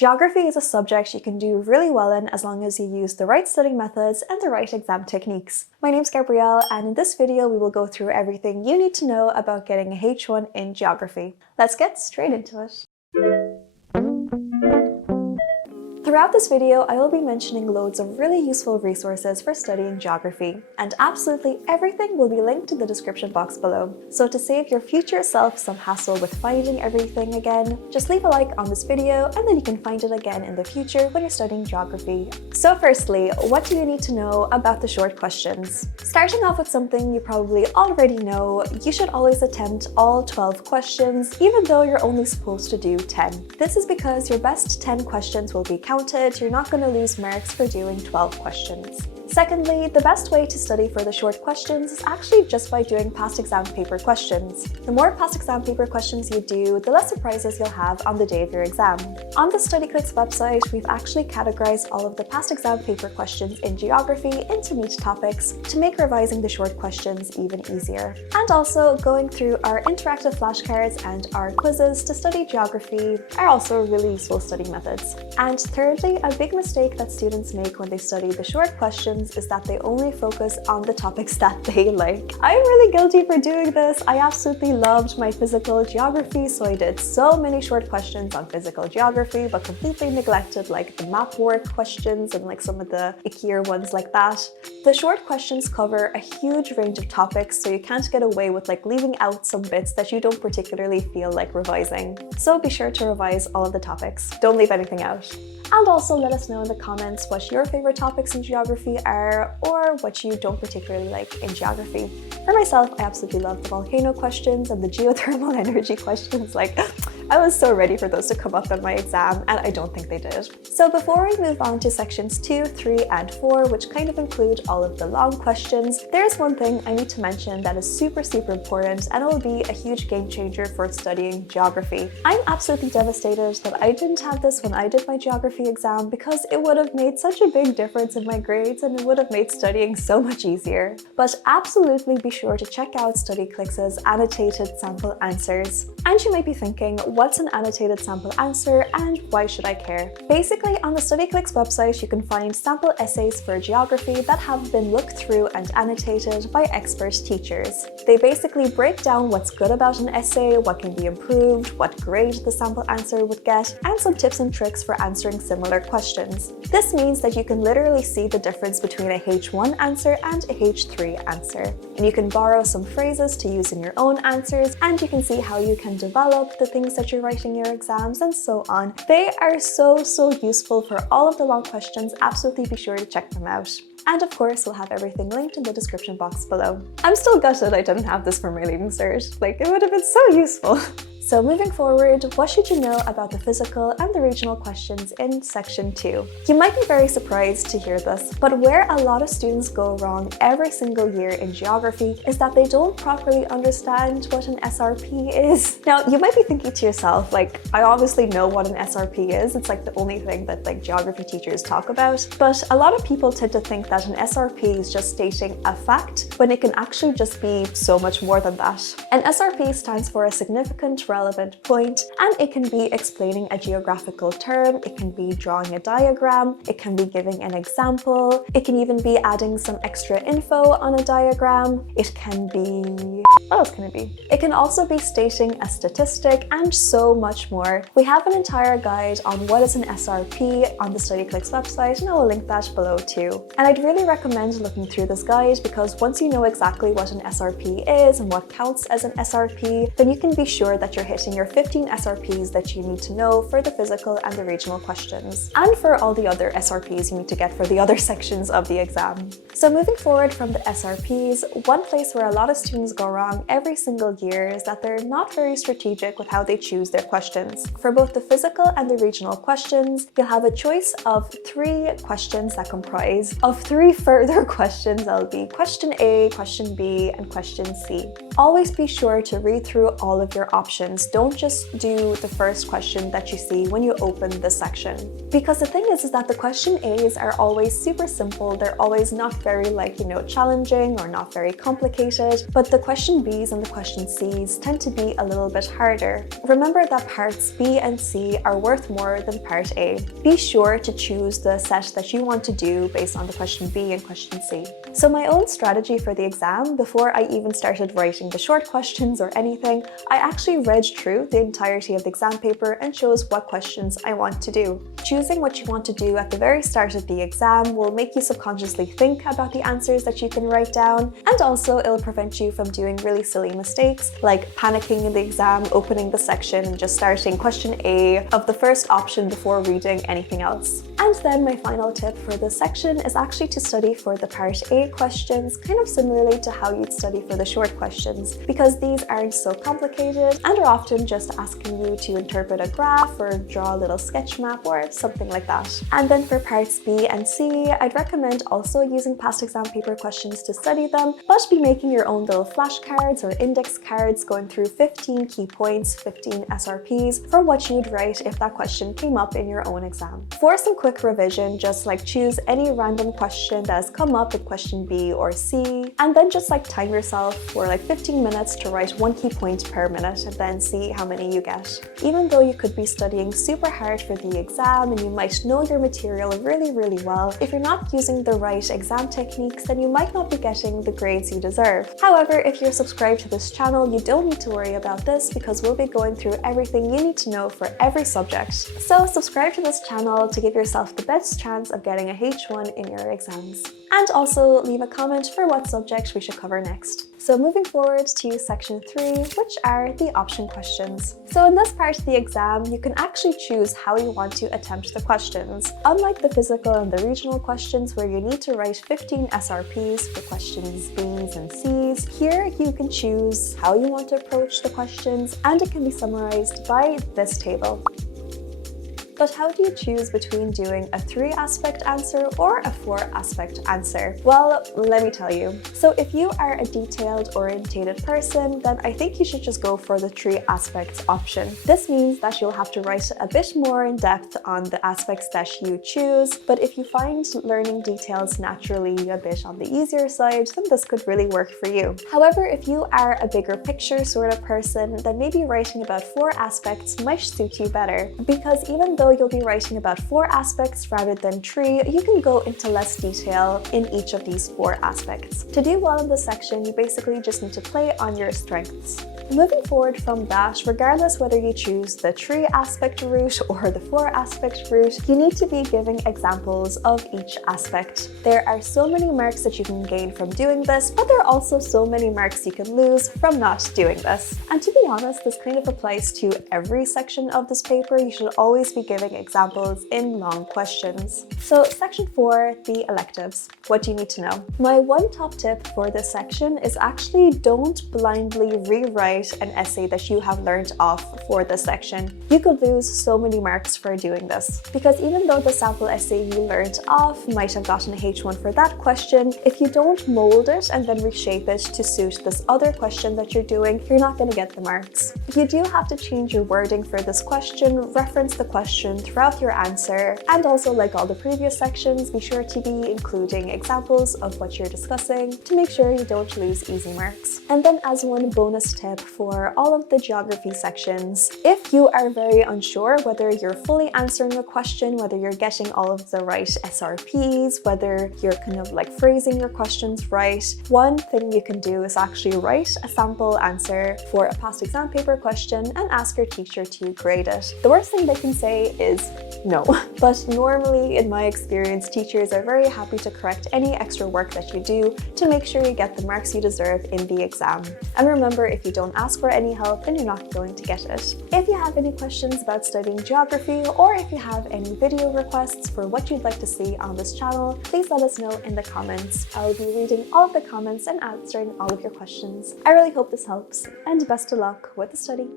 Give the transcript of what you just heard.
Geography is a subject you can do really well in as long as you use the right studying methods and the right exam techniques. My name's Gabrielle, and in this video we will go through everything you need to know about getting a H1 in geography. Let's get straight into it. Throughout this video, I will be mentioning loads of really useful resources for studying geography, and absolutely everything will be linked in the description box below. So to save your future self some hassle with finding everything again, just leave a like on this video and then you can find it again in the future when you're studying geography. So firstly, what do you need to know about the short questions? Starting off with something you probably already know, you should always attempt all 12 questions, even though you're only supposed to do 10. This is because your best 10 questions will be counted. You're not going to lose marks for doing 12 questions. Secondly, the best way to study for the short questions is actually just by doing past exam paper questions. The more past exam paper questions you do, the less surprises you'll have on the day of your exam. On the Studyclix website, we've actually categorized all of the past exam paper questions in geography into niche topics to make revising the short questions even easier. And also, going through our interactive flashcards and our quizzes to study geography are also really useful study methods. And thirdly, a big mistake that students make when they study the short questions is that they only focus on the topics that they like. I'm really guilty for doing this. I absolutely loved my physical geography, so I did so many short questions on physical geography, but completely neglected like the map work questions and like some of the ickier ones like that. The short questions cover a huge range of topics, so you can't get away with like leaving out some bits that you don't particularly feel like revising. So be sure to revise all of the topics. Don't leave anything out. And also let us know in the comments what your favorite topics in geography are, or what you don't particularly like in geography. For myself, I absolutely love the volcano questions and the geothermal energy questions. Like, I was so ready for those to come up in my exam, and I don't think they did. So before we move on to sections 2, 3, and 4, which kind of include all of the long questions, there's one thing I need to mention that is super important, and it will be a huge game changer for studying geography. I'm absolutely devastated that I didn't have this when I did my geography exam, because it would have made such a big difference in my grades and it would have made studying so much easier. But absolutely be sure to check out Studyclix's annotated sample answers. And you might be thinking, what's an annotated sample answer and why should I care? Basically, on the Studyclix website, you can find sample essays for geography that have been looked through and annotated by expert teachers. They basically break down what's good about an essay, what can be improved, what grade the sample answer would get, and some tips and tricks for answering similar questions. This means that you can literally see the difference between a H1 answer and a H3 answer. And you can borrow some phrases to use in your own answers, and you can see how you can develop the things that you're writing your exams and so on. They are so useful for all of the long questions. Absolutely be sure to check them out. And of course, we'll have everything linked in the description box below. I'm still gutted I didn't have this for my Leaving Cert. Like, it would have been so useful. So moving forward, what should you know about the physical and the regional questions in section 2? You might be very surprised to hear this, but where a lot of students go wrong every single year in geography is that they don't properly understand what an SRP is. Now, you might be thinking to yourself, like, I obviously know what an SRP is. It's like the only thing that like geography teachers talk about. But a lot of people tend to think that an SRP is just stating a fact, when it can actually just be so much more than that. An SRP stands for a significant relevant point, and it can be explaining a geographical term, it can be drawing a diagram, it can be giving an example, it can even be adding some extra info on a diagram, it can be... what else can it be? It can also be stating a statistic and so much more. We have an entire guide on what is an SRP on the Studyclix website, and I will link that below too. And I'd really recommend looking through this guide, because once you know exactly what an SRP is and what counts as an SRP, then you can be sure that you're hitting your 15 SRPs that you need to know for the physical and the regional questions, and for all the other SRPs you need to get for the other sections of the exam. So moving forward from the SRPs, one place where a lot of students go wrong every single year is that they're not very strategic with how they choose their questions. For both the physical and the regional questions, you'll have a choice of 3 questions that comprise of 3 further questions. That'll be question A, question B, and question C. Always be sure to read through all of your options. questions, don't just do the first question that you see when you open the section. Because the thing is that the question A's are always super simple. They're always not very challenging or not very complicated, but the question B's and the question C's tend to be a little bit harder. Remember that parts B and C are worth more than part A. Be sure to choose the set that you want to do based on the question B and question C. So my own strategy for the exam, before I even started writing the short questions or anything, I actually read through the entirety of the exam paper and chose what questions I want to do. Choosing what you want to do at the very start of the exam will make you subconsciously think about the answers that you can write down, and also it'll prevent you from doing really silly mistakes like panicking in the exam, opening the section and just starting question A of the first option before reading anything else. And then my final tip for this section is actually to study for the part A questions, kind of similarly to how you'd study for the short questions, because these aren't so complicated and are often just asking you to interpret a graph or draw a little sketch map or something like that. And then for parts B and C, I'd recommend also using past exam paper questions to study them, but be making your own little flashcards or index cards going through 15 key points, 15 SRPs for what you'd write if that question came up in your own exam. For some quick revision, just choose any random question that has come up with question B or C, and then just time yourself for 15 minutes to write 1 key point per minute and then see how many you get. Even though you could be studying super hard for the exam and you might know your material really well, if you're not using the right exam techniques, then you might not be getting the grades you deserve. However, if you're subscribed to this channel, you don't need to worry about this because we'll be going through everything you need to know for every subject. So subscribe to this channel to give yourself the best chance of getting a H1 in your exams. And also leave a comment for what subject we should cover next. So moving forward to section 3, which are the option questions. So in this part of the exam, you can actually choose how you want to attempt the questions. Unlike the physical and the regional questions where you need to write 15 SRPs for questions B's and C's, here you can choose how you want to approach the questions, and it can be summarized by this table. But how do you choose between doing a 3-aspect answer or a 4-aspect answer? Well, let me tell you. So if you are a detailed orientated person, then I think you should just go for the 3-aspects option. This means that you'll have to write a bit more in depth on the aspects that you choose, but if you find learning details naturally a bit on the easier side, then this could really work for you. However, if you are a bigger picture sort of person, then maybe writing about 4 aspects might suit you better, because even though you'll be writing about 4 aspects rather than 3, you can go into less detail in each of these 4 aspects. To do well in this section, you basically just need to play on your strengths. Moving forward from that, regardless whether you choose the 3-aspect route or the 4-aspect route, you need to be giving examples of each aspect. There are so many marks that you can gain from doing this, but there are also so many marks you can lose from not doing this. And to be honest, this kind of applies to every section of this paper. You should always be giving examples in long questions. So section 4, the electives. What do you need to know? My one top tip for this section is actually don't blindly rewrite an essay that you have learned off for this section. You could lose so many marks for doing this, because even though the sample essay you learned off might have gotten a H1 for that question, if you don't mold it and then reshape it to suit this other question that you're doing, you're not going to get the marks. You do have to change your wording for this question, reference the question throughout your answer, and also, like all the previous sections, be sure to be including examples of what you're discussing to make sure you don't lose easy marks. And then as one bonus tip for all of the geography sections, if you are very unsure whether you're fully answering a question, whether you're getting all of the right SRPs, whether you're kind of phrasing your questions right, one thing you can do is actually write a sample answer for a past exam paper question and ask your teacher to grade it. The worst thing they can say is no. But normally, in my experience, teachers are very happy to correct any extra work that you do to make sure you get the marks you deserve in the exam. And remember, if you don't ask for any help, then you're not going to get it. If you have any questions about studying geography, or if you have any video requests for what you'd like to see on this channel, please let us know in the comments. I'll be reading all of the comments and answering all of your questions. I really hope this helps, and best of luck with the study.